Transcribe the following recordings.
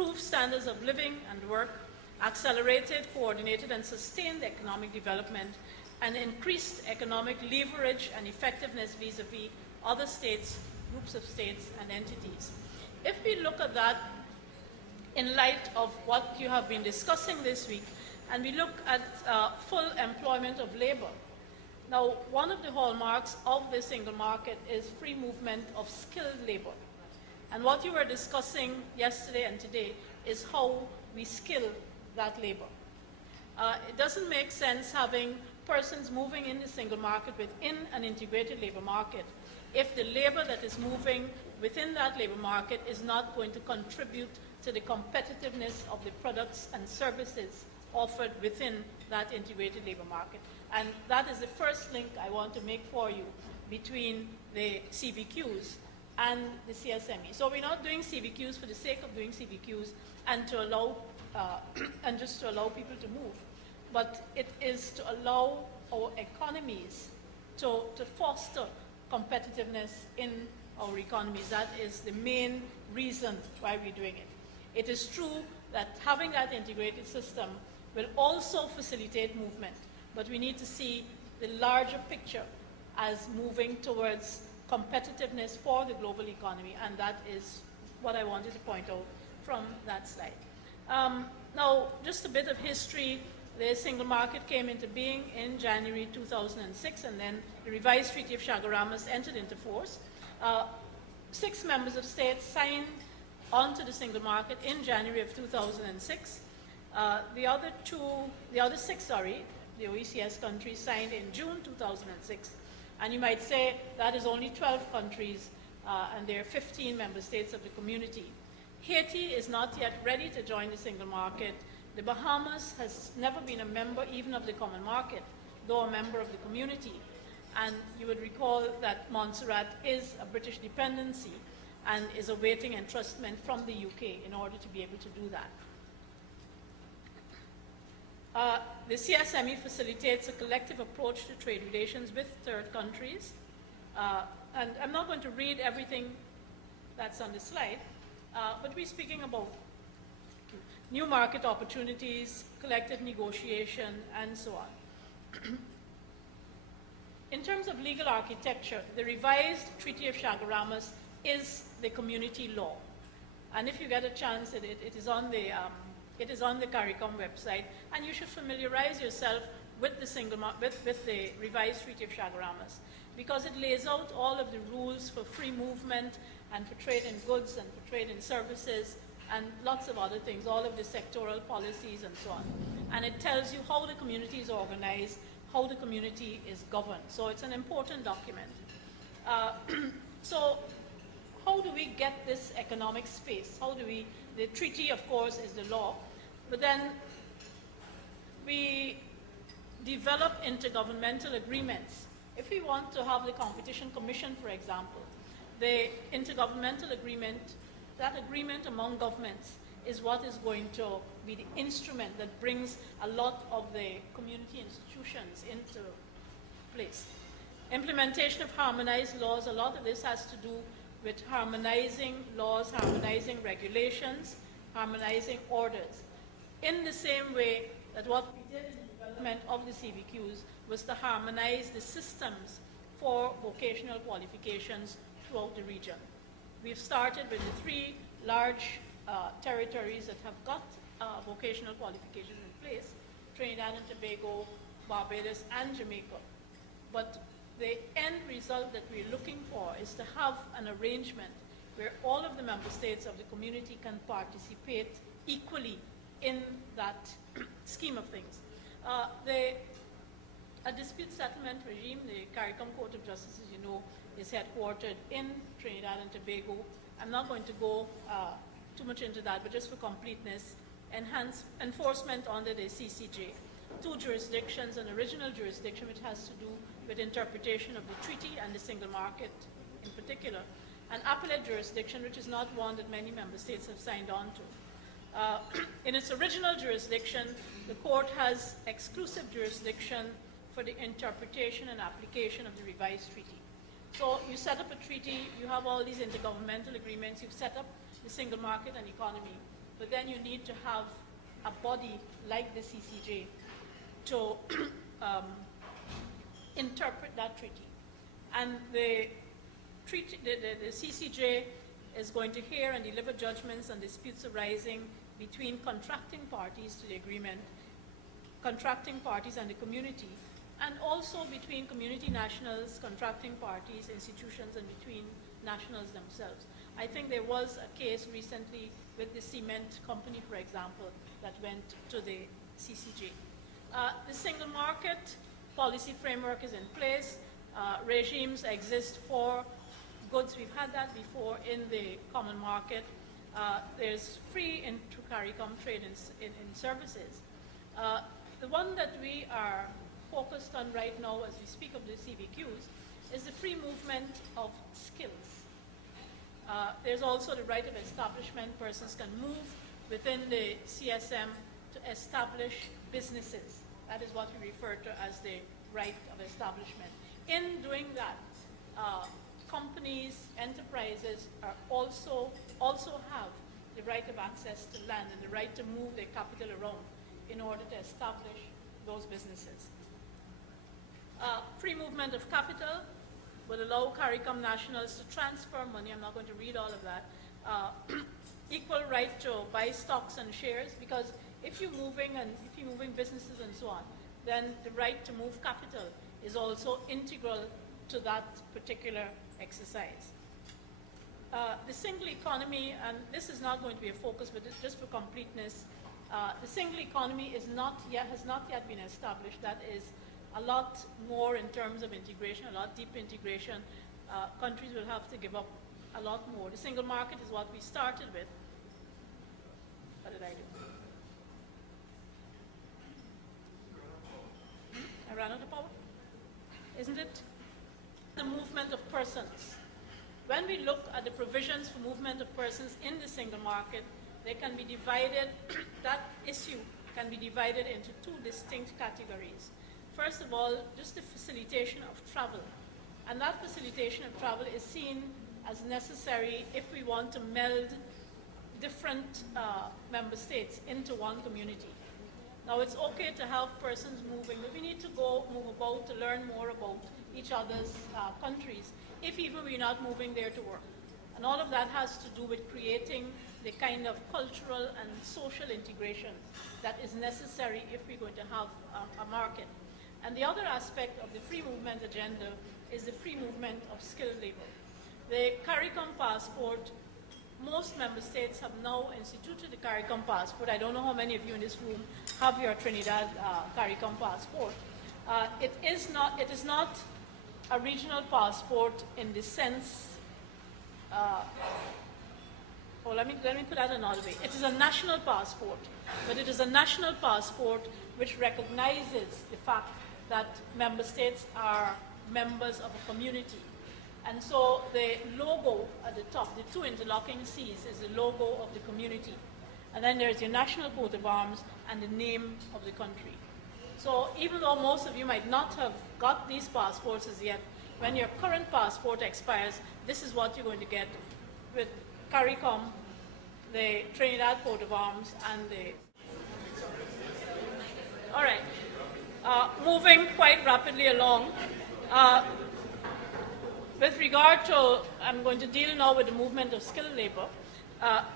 improve standards of living and work, accelerated, coordinated, and sustained economic development, and increased economic leverage and effectiveness vis-a-vis other states, groups of states, and entities. If we look at that in light of what you have been discussing this week, and we look at full employment of labor, now one of the hallmarks of the single market is free movement of skilled labor. And what you were discussing yesterday and today is how we skill that labor. It doesn't make sense having persons moving in the single market within an integrated labor market if the labor that is moving within that labor market is not going to contribute to the competitiveness of the products and services offered within that integrated labor market. And that is the first link I want to make for you between the CBQs and the CSME. So we're not doing CBQs for the sake of doing CBQs and to allow and just to allow people to move, but it is to allow our economies to foster competitiveness in our economies. That is the main reason why we're doing it. It is true that having that integrated system will also facilitate movement, but we need to see the larger picture as moving towards competitiveness for the global economy, and that is what I wanted to point out from that slide. Now, just a bit of history. The single market came into being in January 2006, and then the revised Treaty of Chaguaramas entered into force. 6 members of states signed onto the single market in January of 2006. The other 6, the OECS countries signed in June 2006. And you might say that is only 12 countries, and there are 15 member states of the community. Haiti is not yet ready to join the single market. The Bahamas has never been a member even of the common market, though a member of the community. And you would recall that Montserrat is a British dependency and is awaiting entrustment from the UK in order to be able to do that. The CSME facilitates a collective approach to trade relations with third countries. And I'm not going to read everything that's on the slide, but we're speaking about new market opportunities, collective negotiation, and so on. In terms of legal architecture, the revised Treaty of Chaguaramas is the community law. And if you get a chance, it is on the Caricom website, and you should familiarize yourself with the revised Treaty of Chaguaramas, because it lays out all of the rules for free movement and for trade in goods and for trade in services and lots of other things, all of the sectoral policies and so on. And it tells you how the community is organized, how the community is governed. So it's an important document. So how do we get this economic space? The treaty, of course, is the law, but then we develop intergovernmental agreements. If we want to have the Competition Commission, for example, the intergovernmental agreement, that agreement among governments is what is going to be the instrument that brings a lot of the community institutions into place. Implementation of harmonized laws, a lot of this has to do with harmonizing laws, harmonizing regulations, harmonizing orders. In the same way that what we did in the development of the CBQs was to harmonize the systems for vocational qualifications throughout the region. We've started with the 3 large territories that have got vocational qualifications in place: Trinidad and Tobago, Barbados, and Jamaica. But the end result that we're looking for is to have an arrangement where all of the member states of the community can participate equally in that scheme of things. A dispute settlement regime, the Caricom Court of Justice, as you know, is headquartered in Trinidad and Tobago. I'm not going to go too much into that, but just for completeness, enforcement under the CCJ. 2 jurisdictions, an original jurisdiction which has to do with interpretation of the treaty and the single market in particular, an appellate jurisdiction which is not one that many member states have signed on to. In its original jurisdiction, the court has exclusive jurisdiction for the interpretation and application of the revised treaty. So you set up a treaty, you have all these intergovernmental agreements, you've set up the single market and economy. but then you need to have a body like the CCJ to interpret that treaty. And the CCJ is going to hear and deliver judgments on disputes arising between contracting parties to the agreement, contracting parties and the community, and also between community nationals, contracting parties, institutions, and between nationals themselves. I think there was a case recently with the cement company, for example, that went to the CCJ. The single market policy framework is in place. Regimes exist for goods. We've had that before in the common market. There's free intra-Caricom trade in services. The one that we are focused on right now as we speak of the CVQs is the free movement of skills. There's also the right of establishment. Persons can move within the CSM to establish businesses. That is what we refer to as the right of establishment. In doing that, companies, enterprises are also have the right of access to land and the right to move their capital around in order to establish those businesses. Free movement of capital will allow Caricom nationals to transfer money. I'm not going to read all of that. Equal right to buy stocks and shares, because if you're moving businesses and so on, then the right to move capital is also integral to that particular exercise. The single economy, and this is not going to be a focus, but just for completeness, the single economy has not yet been established. That is a lot more in terms of integration, a lot deeper integration. Countries will have to give up a lot more. The single market is what we started with. What did I do? I ran out of power? Isn't it? The movement of persons. When we look at the provisions for movement of persons in the single market, they can be divided, that issue can be divided into two distinct categories. First of all, just the facilitation of travel. And that facilitation of travel is seen as necessary if we want to meld different member states into one community. Now, it's okay to have persons moving, but we need to move about to learn more about each other's countries, if even we're not moving there to work. And all of that has to do with creating the kind of cultural and social integration that is necessary if we're going to have a market. And the other aspect of the free movement agenda is the free movement of skilled labor. The Caricom passport, most member states have now instituted the Caricom passport. I don't know how many of you in this room have your Trinidad Caricom passport. It is not a regional passport in the sense, let me put that another way. It is a national passport, but it is a national passport which recognizes the fact that member states are members of a community. And so the logo at the top, the two interlocking C's, is the logo of the community. And then there's your national coat of arms and the name of the country. So even though most of you might not have got these passports as yet, when your current passport expires, this is what you're going to get with Caricom, the Trinidad coat of arms, and the... All right. Moving quite rapidly along. With regard to, I'm going to deal now with the movement of skilled labor.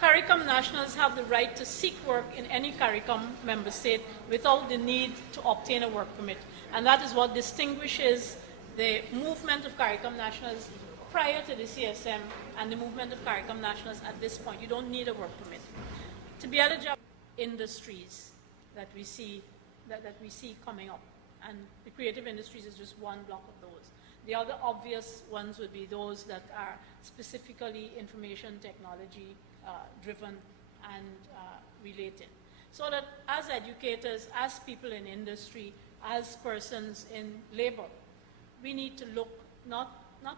Caricom nationals have the right to seek work in any Caricom member state without the need to obtain a work permit. And that is what distinguishes the movement of Caricom nationals prior to the CSM and the movement of Caricom nationals at this point. You don't need a work permit. To be eligible, industries that we see coming up. And the creative industries is just one block of those. The other obvious ones would be those that are specifically information technology driven and related. So that as educators, as people in industry, as persons in labor, we need to look, not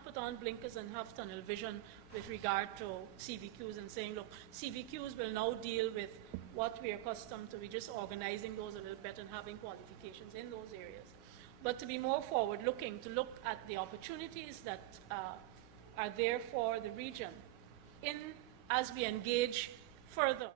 put on blinkers and have tunnel vision with regard to CVQs and saying, look, CVQs will now deal with what we're accustomed to. We're just organizing those a little better and having qualifications in those areas. But to be more forward-looking, to look at the opportunities that are there for the region as we engage further.